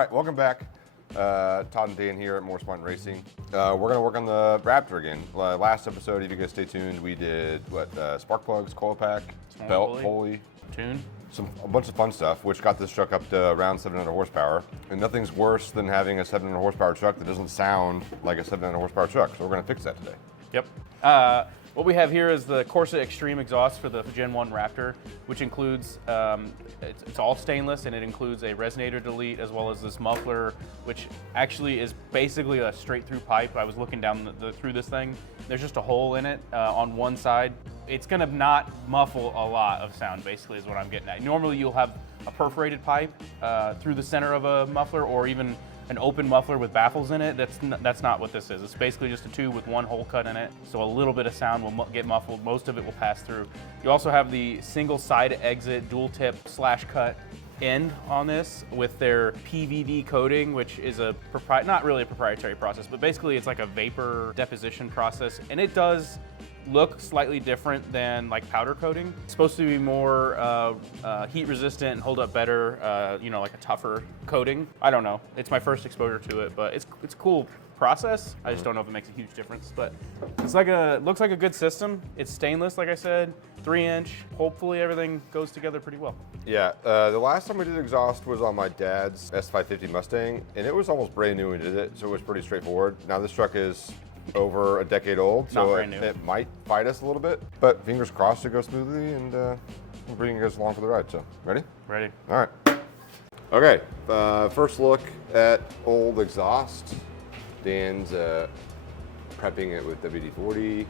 right, welcome back. Todd and Dan here at More Smart Racing. We're going to work on the Raptor again. Last episode, if you guys stay tuned, we did spark plugs, coil pack, belt, pulley, tune, a bunch of fun stuff, which got this truck up to around 700 horsepower. And nothing's worse than having a 700 horsepower truck that doesn't sound like a 700 horsepower truck. So we're going to fix that today. Yep. What we have here is the Corsa Xtreme exhaust for the Gen 1 Raptor, which includes, it's all stainless, and it includes a resonator delete as well as this muffler, which actually is basically a straight through pipe. I was looking down through this thing. There's just a hole in it on one side. It's gonna not muffle a lot of sound, basically, is what I'm getting at. Normally you'll have a perforated pipe through the center of a muffler, or even an open muffler with baffles in it. That's not what this is. It's basically just a tube with one hole cut in it, so a little bit of sound will get muffled. Most of it will pass through. You also have the single side exit dual tip / cut end on this with their PVD coating, which is not really a proprietary process, but basically it's like a vapor deposition process, and it does look slightly different than like powder coating. It's supposed to be more heat resistant and hold up better, like a tougher coating. I don't know. It's my first exposure to it, but it's a cool process. I just don't know if it makes a huge difference, but looks like a good system. It's stainless, like I said, 3-inch. Hopefully everything goes together pretty well. Yeah, the last time we did exhaust was on my dad's S550 Mustang, and it was almost brand new when we did it, so it was pretty straightforward. Now this truck is over a decade old, so it might fight us a little bit, but fingers crossed it goes smoothly, and we're bringing you guys along for the ride. So, ready? Ready. All right. Okay, first look at old exhaust. Dan's prepping it with WD-40.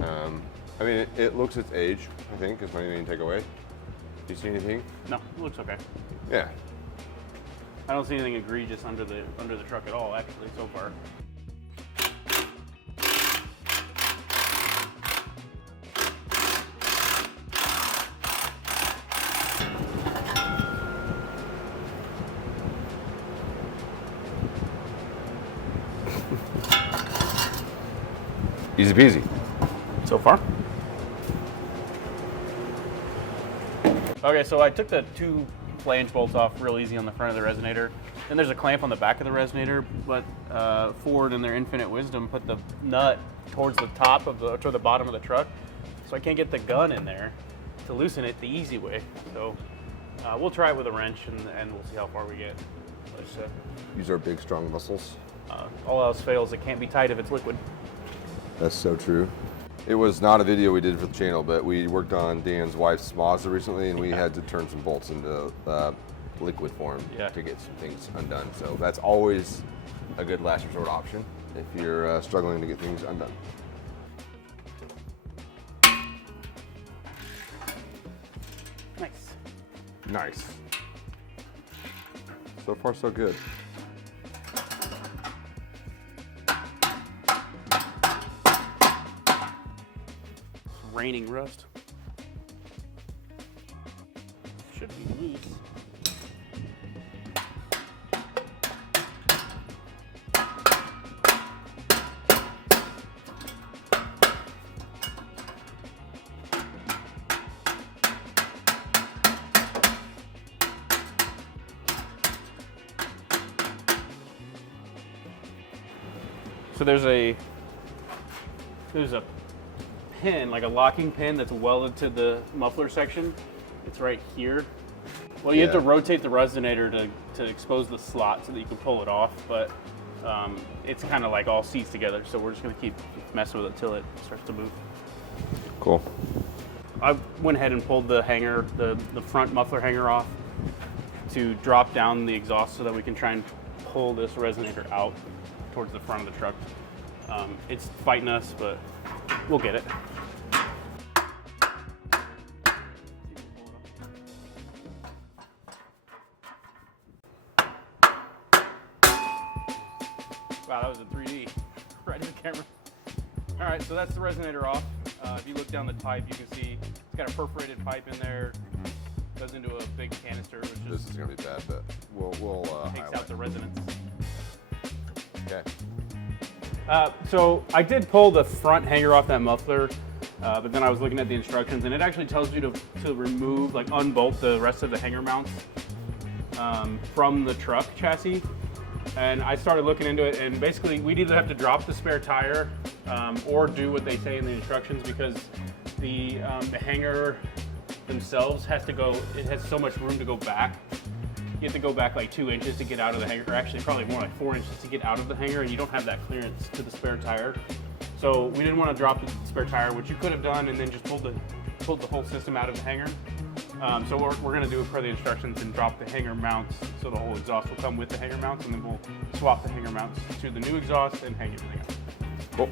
I mean, it looks its age, I think, is my main takeaway. Do you see anything? No, it looks okay. Yeah. I don't see anything egregious under the truck at all, actually, so far. Easy peasy. So far. Okay, so I took the 2 flange bolts off real easy on the front of the resonator. Then there's a clamp on the back of the resonator, but Ford in their infinite wisdom put the nut towards the bottom of the truck, so I can't get the gun in there to loosen it the easy way. So we'll try it with a wrench, and we'll see how far we get. Use our big, strong muscles. All else fails, it can't be tight if it's liquid. That's so true. It was not a video we did for the channel, but we worked on Dan's wife's Mazda recently, and we had to turn some bolts into liquid form to get some things undone. So that's always a good last resort option if you're struggling to get things undone. Nice. Nice. So far, so good. Raining rust. Should be loose. So there's a pin, like a locking pin that's welded to the muffler section. It's right here. Well, you have to rotate the resonator to expose the slot so that you can pull it off, but it's kind of like all seized together, so we're just gonna keep messing with it till it starts to move. Cool. I went ahead and pulled the hanger, the front muffler hanger off to drop down the exhaust so that we can try and pull this resonator out towards the front of the truck. It's fighting us, but we'll get it. Wow, that was in 3D, right in the camera. All right, so that's the resonator off. If you look down the pipe, you can see it's got a perforated pipe in there. Goes into a big canister, which This is gonna be bad, but we'll takes out the resonance. Okay. So I did pull the front hanger off that muffler, but then I was looking at the instructions, and it actually tells you to remove, like unbolt the rest of the hanger mounts. from the truck chassis. And I started looking into it, and basically we'd either have to drop the spare tire or do what they say in the instructions, because the hanger themselves has so much room to go back. You have to go back like 2 inches to get out of the hanger, or actually probably more like 4 inches to get out of the hanger, and you don't have that clearance to the spare tire. So we didn't want to drop the spare tire, which you could have done, and then just pulled the whole system out of the hanger. So we're going to do it per the instructions and drop the hanger mounts, so the whole exhaust will come with the hanger mounts, and then we'll swap the hanger mounts to the new exhaust and hang everything up. Cool.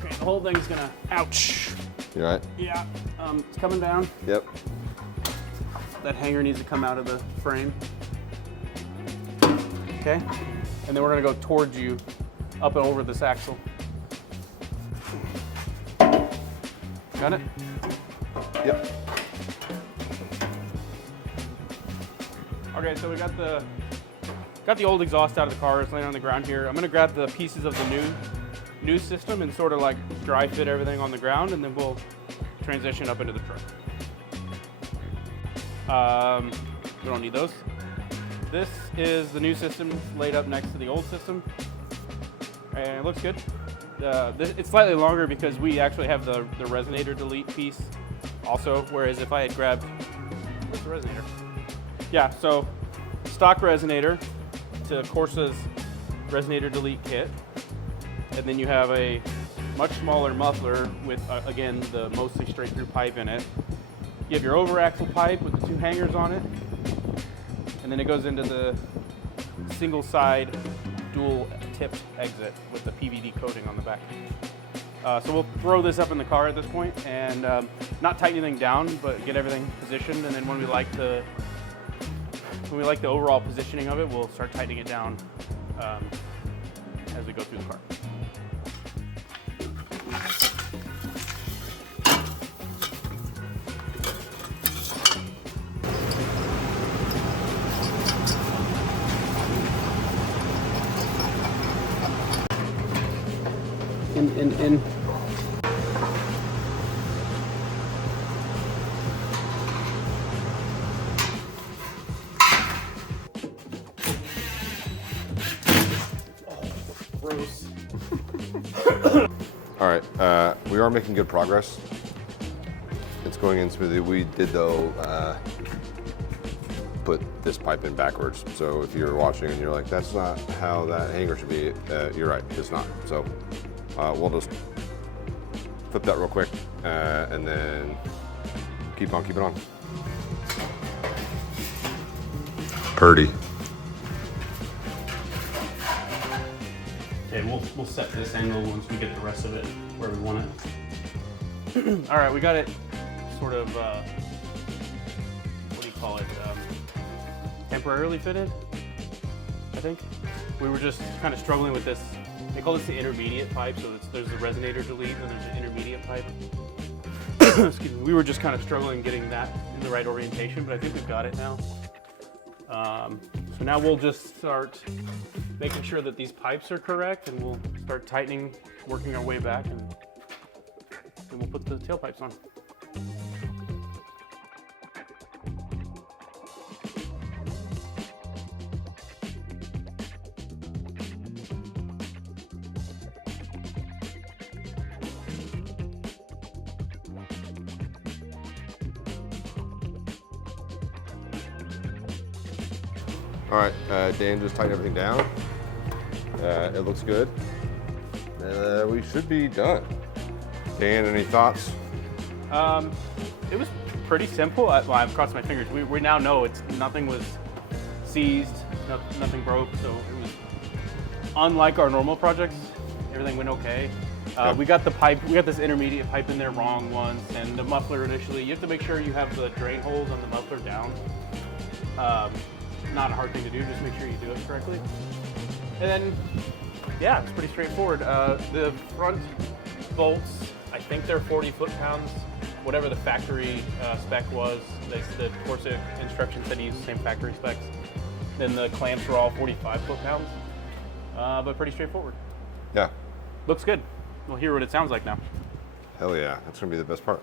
Okay, the whole thing's gonna, ouch. You all right? Yeah, it's coming down. Yep. That hanger needs to come out of the frame. Okay, and then we're gonna go towards you, up and over this axle. Got it? Yep. Okay, so we got the old exhaust out of the car. It's laying on the ground here. I'm gonna grab the pieces of the new system and sort of like dry fit everything on the ground, and then we'll transition up into the truck. We don't need those. This is the new system laid up next to the old system, and it looks good. It's slightly longer because we actually have the resonator delete piece also, whereas if I had grabbed, where's the resonator? Yeah, so stock resonator to Corsa's resonator delete kit, and then you have a much smaller muffler with, again, the mostly straight through pipe in it. You have your over axle pipe with the 2 hangers on it, and then it goes into the single side dual tipped exit with the PVD coating on the back. So we'll throw this up in the car at this point and not tighten anything down, but get everything positioned, and then when we like the overall positioning of it, we'll start tightening it down as we go through the car. In. Gross. All right, we are making good progress. It's going in smoothly. We did, though, put this pipe in backwards. So if you're watching and you're like, that's not how that hanger should be, you're right, it's not. So we'll just flip that real quick and then keep it on. Purdy. Okay, we'll set this angle once we get the rest of it where we want it. All right, we got it sort of, what do you call it? Temporarily fitted, I think. We were just kind of struggling with this. They call this the intermediate pipe, so there's the resonator delete and there's the intermediate pipe. Excuse me. We were just kind of struggling getting that in the right orientation, but I think we've got it now. So now we'll just start making sure that these pipes are correct, and we'll start tightening, working our way back, and then we'll put the tailpipes on. All right, Dan just tightened everything down. It looks good. We should be done. Dan, any thoughts? It was pretty simple. I've crossed my fingers. We now know nothing was seized, nothing broke, so it was unlike our normal projects. Everything went okay. Yep. We got this intermediate pipe in there wrong once, and the muffler initially, you have to make sure you have the drain holes on the muffler down. Not a hard thing to do, just make sure you do it correctly. And then, yeah, it's pretty straightforward. The front bolts, I think they're 40 foot-pounds, whatever the factory spec was. The Corsa instructions said to use the same factory specs. Then the clamps were all 45 foot-pounds, but pretty straightforward. Yeah. Looks good. We'll hear what it sounds like now. Hell yeah, that's gonna be the best part.